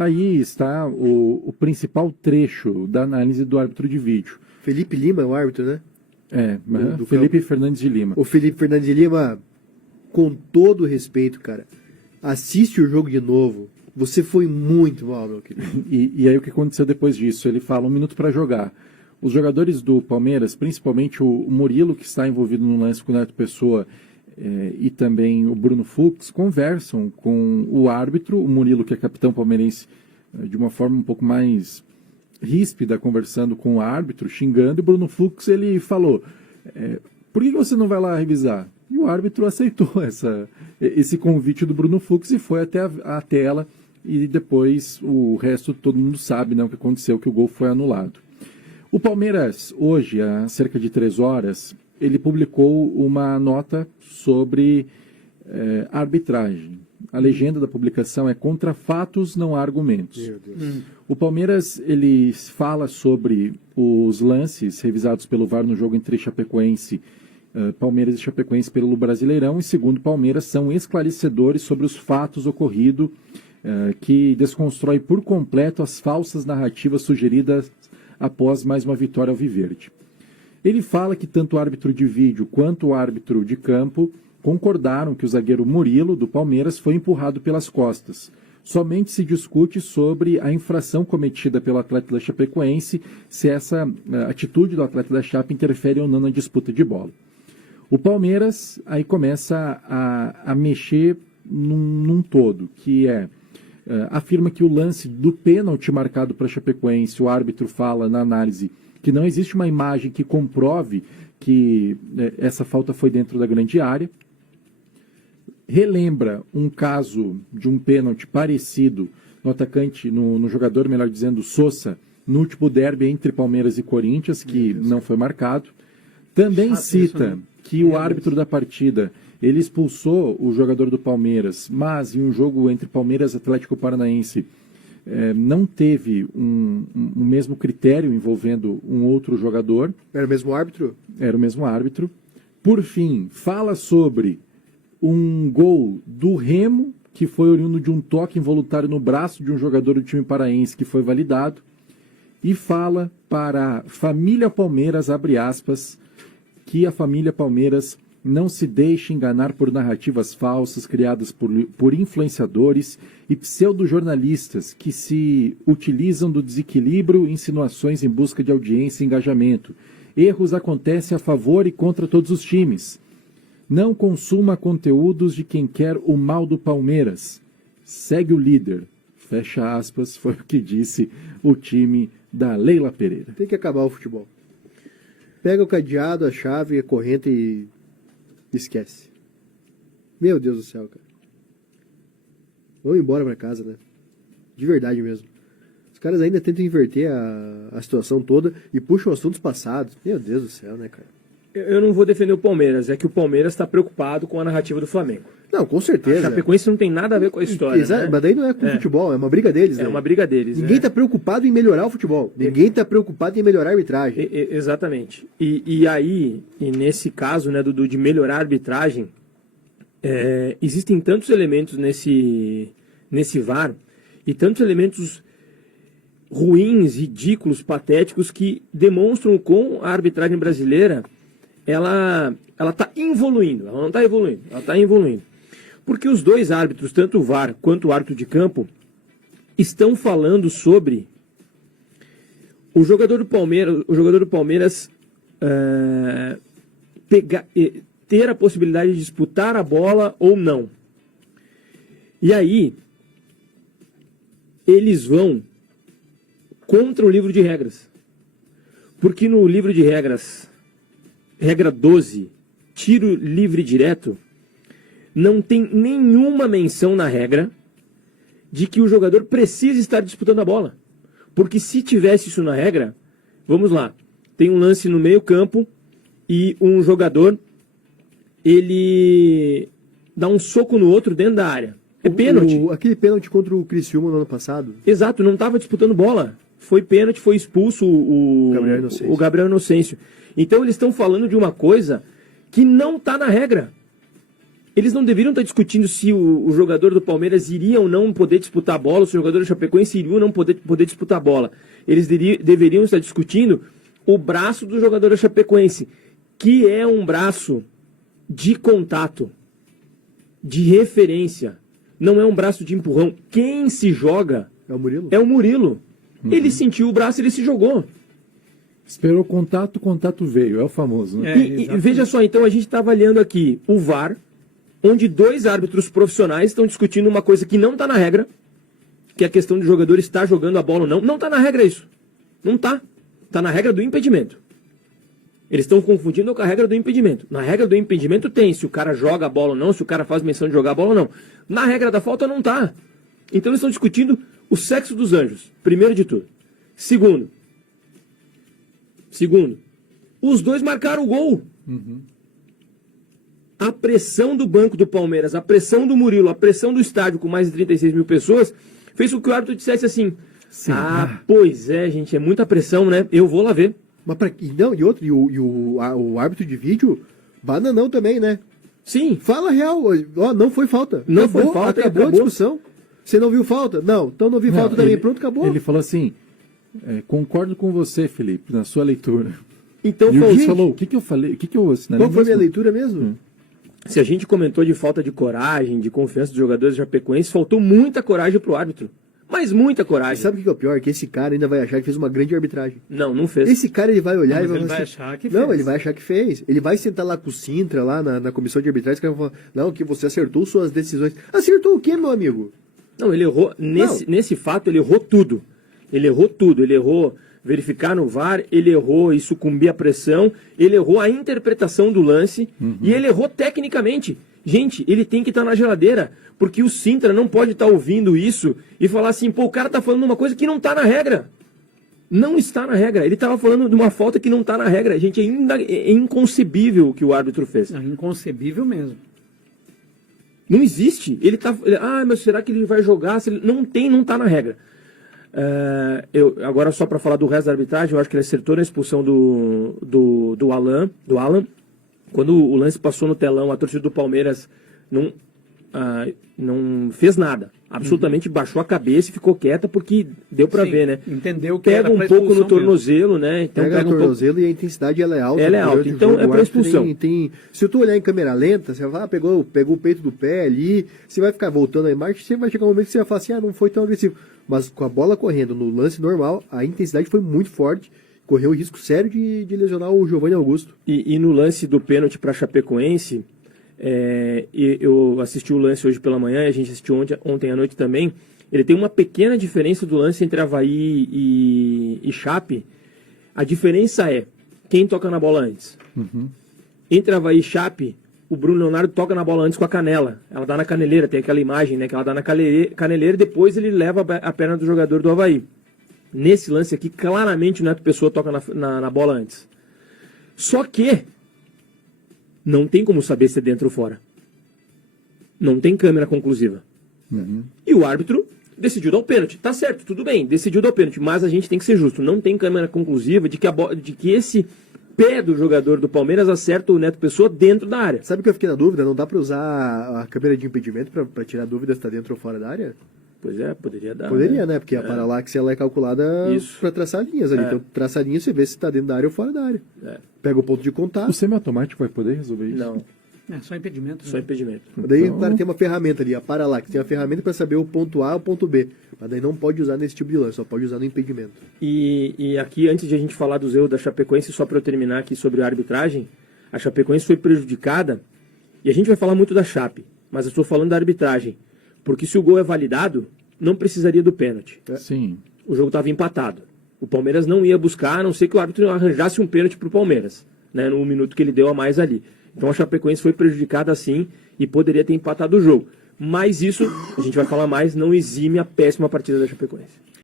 Aí está o principal trecho da análise do árbitro de vídeo. Felipe Lima é o árbitro, né? Do Felipe Fernandes de Lima. O Felipe Fernandes de Lima, com todo respeito, cara, assiste o jogo de novo. Você foi muito mal, meu querido. E aí o que aconteceu depois disso? Ele fala 1 minuto para jogar. Os jogadores do Palmeiras, principalmente o Murilo, que está envolvido no lance com o Neto Pessoa, e também o Bruno Fux, conversam com o árbitro, o Murilo, que é capitão palmeirense, de uma forma um pouco mais ríspida, conversando com o árbitro, xingando, e o Bruno Fux, ele falou, por que você não vai lá revisar? E o árbitro aceitou esse convite do Bruno Fux e foi até a tela, e depois o resto todo mundo sabe, né, o que aconteceu, que o gol foi anulado. O Palmeiras, hoje, há cerca de 3 horas, ele publicou uma nota sobre arbitragem. A legenda da publicação é "Contra fatos, não há argumentos". Meu Deus. O Palmeiras, ele fala sobre os lances revisados pelo VAR no jogo entre Palmeiras e Chapecoense pelo Brasileirão, e segundo o Palmeiras, são esclarecedores sobre os fatos ocorridos, que desconstrói por completo as falsas narrativas sugeridas após mais uma vitória alviverde. Ele fala que tanto o árbitro de vídeo quanto o árbitro de campo concordaram que o zagueiro Murilo, do Palmeiras, foi empurrado pelas costas. Somente se discute sobre a infração cometida pelo atleta da Chapecoense, se essa atitude do atleta da Chape interfere ou não na disputa de bola. O Palmeiras aí começa a mexer num todo, que afirma que o lance do pênalti marcado para a Chapecoense, o árbitro fala na análise que não existe uma imagem que comprove que essa falta foi dentro da grande área. Relembra um caso de um pênalti parecido no atacante, no jogador, melhor dizendo, Sosa, no último derby entre Palmeiras e Corinthians, que não foi marcado. Também cita que o árbitro da partida, ele expulsou o jogador do Palmeiras, mas em um jogo entre Palmeiras e Atlético Paranaense, não teve um mesmo critério envolvendo um outro jogador. Era o mesmo árbitro? Era o mesmo árbitro. Por fim, fala sobre um gol do Remo, que foi oriundo de um toque involuntário no braço de um jogador do time paraense, que foi validado. E fala para a família Palmeiras, abre aspas, que a família Palmeiras não se deixe enganar por narrativas falsas criadas por influenciadores e pseudojornalistas que se utilizam do desequilíbrio e insinuações em busca de audiência e engajamento. Erros acontecem a favor e contra todos os times. Não consuma conteúdos de quem quer o mal do Palmeiras. Segue o líder. Fecha aspas, foi o que disse o time da Leila Pereira. Tem que acabar o futebol. Pega o cadeado, a chave, a corrente e esquece. Meu Deus do céu, cara. Vamos embora pra casa, né? De verdade mesmo. Os caras ainda tentam inverter a situação toda e puxam assuntos passados. Meu Deus do céu, né, cara? Eu não vou defender o Palmeiras, é que o Palmeiras está preocupado com a narrativa do Flamengo. Não, com certeza. A Chapecoense não tem nada a ver com a história. Exato, né? Mas daí não é com o futebol, é uma briga deles. É uma briga deles. Ninguém está preocupado em melhorar o futebol. Ninguém está preocupado em melhorar a arbitragem. Exatamente. E aí, nesse caso, né, Dudu, de melhorar a arbitragem, existem tantos elementos nesse VAR e tantos elementos ruins, ridículos, patéticos, que demonstram como a arbitragem brasileira ela está evoluindo. Ela não está evoluindo, ela está evoluindo. Porque os dois árbitros, tanto o VAR quanto o árbitro de campo, estão falando sobre o jogador do Palmeiras ter a possibilidade de disputar a bola ou não. E aí, eles vão contra o livro de regras. Porque no livro de regras, regra 12, tiro livre direto, não tem nenhuma menção na regra de que o jogador precisa estar disputando a bola. Porque se tivesse isso na regra, vamos lá, tem um lance no meio campo e um jogador, ele dá um soco no outro dentro da área. É pênalti. Aquele pênalti contra o Criciúma no ano passado. Exato, não estava disputando bola. Foi pênalti, foi expulso o Gabriel Inocêncio. Então eles estão falando de uma coisa que não está na regra. Eles não deveriam estar discutindo se o jogador do Palmeiras iria ou não poder disputar a bola, se o jogador do Chapecoense iria ou não poder disputar a bola. Eles deveriam estar discutindo o braço do jogador do Chapecoense, que é um braço de contato, de referência. Não é um braço de empurrão. Quem se joga É o Murilo? é o Murilo. Ele sentiu o braço, ele se jogou. Esperou contato, o contato veio. É o famoso, né? E veja só, então a gente está avaliando aqui o VAR, onde 2 árbitros profissionais estão discutindo uma coisa que não está na regra, que é a questão de jogador estar jogando a bola ou não. Não está na regra isso. Não está. Está na regra do impedimento. Eles estão confundindo com a regra do impedimento. Na regra do impedimento tem se o cara joga a bola ou não, se o cara faz menção de jogar a bola ou não. Na regra da falta não está. Então eles estão discutindo o sexo dos anjos, primeiro de tudo. Segundo, os 2 marcaram o gol. A pressão do banco do Palmeiras, a pressão do Murilo, a pressão do estádio com mais de 36 mil pessoas, fez com que o árbitro dissesse assim, pois é, gente, é muita pressão, né? Eu vou lá ver. Mas o árbitro de vídeo, bananão também, né? Sim. Fala real, ó, não foi falta. Não Acabou, foi falta, acabou a acabou. discussão. Você não viu falta? Não, então não vi falta também. Pronto, acabou. Ele falou assim, concordo com você, Felipe, na sua leitura. Então, E o juiz gente, falou, o que eu falei? O que eu assinalei Qual foi a minha mesmo? leitura mesmo? se a gente comentou de falta de coragem, de confiança dos jogadores japecoenses, faltou muita coragem pro árbitro. Mas muita E coragem. sabe o que é o pior? Que esse cara ainda vai achar que fez uma grande arbitragem. Não fez. Esse cara ele vai olhar Não, e mas vai ele falar vai assim, achar que não, fez. ele vai achar que fez. Ele vai sentar lá com o Sintra, lá na comissão de arbitragem, que vai falar, não, que você acertou suas decisões. Acertou o quê, meu amigo? Não, ele errou. Nesse fato, ele errou tudo. Ele errou tudo. Ele errou verificar no VAR, ele errou e sucumbir à pressão, ele errou a interpretação do lance e ele errou tecnicamente. Gente, ele tem que estar na geladeira, porque o Sintra não pode estar ouvindo isso e falar assim, pô, o cara tá falando uma coisa que não está na regra. Não está na regra. Ele estava falando de uma falta que não está na regra. Gente, é inconcebível o que o árbitro fez. É inconcebível mesmo. Não existe. Mas será que ele vai jogar? Se ele... Não está na regra. Agora, só para falar do resto da arbitragem, eu acho que ele acertou na expulsão do Alan. Quando o lance passou no telão, a torcida do Palmeiras não fez nada. Absolutamente baixou a cabeça e ficou quieta porque deu para Sim, ver, né? Entendeu que Pega era um pra pouco no expulsão tornozelo, né? Então Pega pega o um pouco. tornozelo e a intensidade ela é alta. Ela é alta, durante o então jogo. é O pra árbitro expulsão. Se tu olhar em câmera lenta, você vai pegou o peito do pé ali, você vai ficar voltando a imagem, você vai chegar um momento que você vai falar assim, não foi tão agressivo. Mas com a bola correndo no lance normal, a intensidade foi muito forte, correu um risco sério de lesionar o Giovanni Augusto. E no lance do pênalti para Chapecoense, eu assisti o lance hoje pela manhã e a gente assistiu ontem à noite também. Ele tem uma pequena diferença do lance entre Avaí e Chape. A diferença é quem toca na bola antes. Entre Avaí e Chape, o Bruno Leonardo toca na bola antes com a canela. Ela dá na caneleira, tem aquela imagem, né? Que ela dá na caneleira e depois ele leva a perna do jogador do Avaí. Nesse lance aqui, claramente o Neto Pessoa toca na bola antes. Só que não tem como saber se é dentro ou fora. Não tem câmera conclusiva. E o árbitro decidiu dar o pênalti. Tá certo, tudo bem, decidiu dar o pênalti, mas a gente tem que ser justo. Não tem câmera conclusiva de que esse pé do jogador do Palmeiras acerta o Neto Pessoa dentro da área. Sabe o que eu fiquei na dúvida? Não dá pra usar a câmera de impedimento pra tirar dúvida se tá dentro ou fora da área? Pois é, poderia dar. Poderia, né? Porque a paralaxe ela é calculada Isso. pra traçar linhas ali. Então, traça a linha, você vê se tá dentro da área ou fora da área. Pega o ponto de O contato. semiautomático vai poder resolver isso? Não, É só impedimento. só né? impedimento. Daí Então- o cara tem uma ferramenta ali, a paralaxe. Tem uma ferramenta pra saber o ponto A e o ponto B. Mas daí não pode usar nesse tipo de lance, só pode usar no impedimento. E aqui, antes de a gente falar dos erros da Chapecoense, só para eu terminar aqui sobre a arbitragem, a Chapecoense foi prejudicada, e a gente vai falar muito da Chape, mas eu estou falando da arbitragem, porque se o gol é validado, não precisaria do pênalti. Sim. O jogo estava empatado. O Palmeiras não ia buscar, a não ser que o árbitro arranjasse um pênalti para o Palmeiras, né, no minuto que ele deu a mais ali. Então a Chapecoense foi prejudicada assim e poderia ter empatado o jogo. Mas isso, a gente vai falar mais, não exime a péssima partida da Chapecoense.